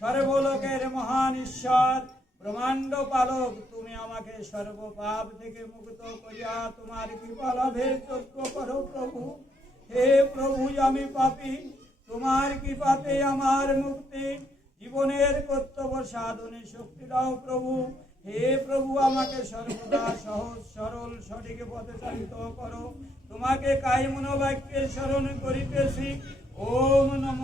সর্বলোকের মহান ঈশ্বর, ব্রহ্মাণ্ড পালক, তুমি আমাকে সর্বপাপ থেকে মুক্ত করিয়া তোমার কৃপা লাভের করো প্রভু। হে প্রভু, আমি পাপী, তোমার কৃপাতে আমার মুক্তি। জীবনের কর্তব্য সাধনে শক্তি দাও প্রভু। হে প্রভু, আমাকে সর্বদা সহজ, সরল, সঠিক পথে চালিত করো। তোমাকে কাই মনোবাক্যে স্মরণ করিতেছি। ওম নম